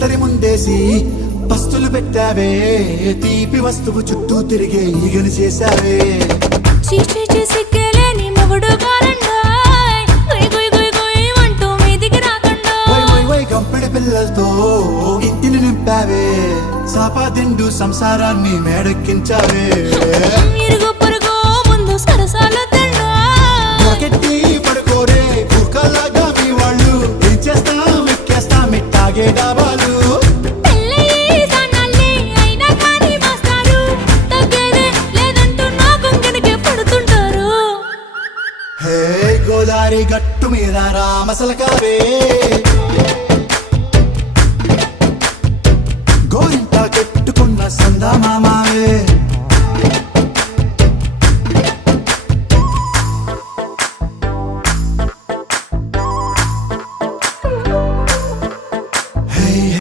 విస్తరి ముందేసి పస్తులు పెట్టావే తీపి వస్తువు చుట్టూ తిరిగే ఈగలు చేశావే చీచి సిగ్గలేని మొగుడు గారండోయ్ గుయ్ గుయ్ గుయ్ గుయ్ అంటూ మీదికి రాకండోయ్ వై వై వై గంపెడి పిల్లలతో ఇంటిని నింపావే సాపాదిండు సంసారాన్ని మేడెక్కించావే ఇరుగు పొరుగు ముందు సరసాలొద్దండోయ్ నాకెట్టి పడుకోరే కుక్కలాగా మీ వాళ్ళు ఏం చేస్తాం ఎక్కేస్తాం ఇట్టాగే డాబాలు పెళ్ళయి సన్నాల్ని అయినా కానీ మాస్తారు తగ్గేదే లేదంటూ నా కొంగనికే పడుతుంటారు హే గోదారి గట్టు మీద రామసలకావే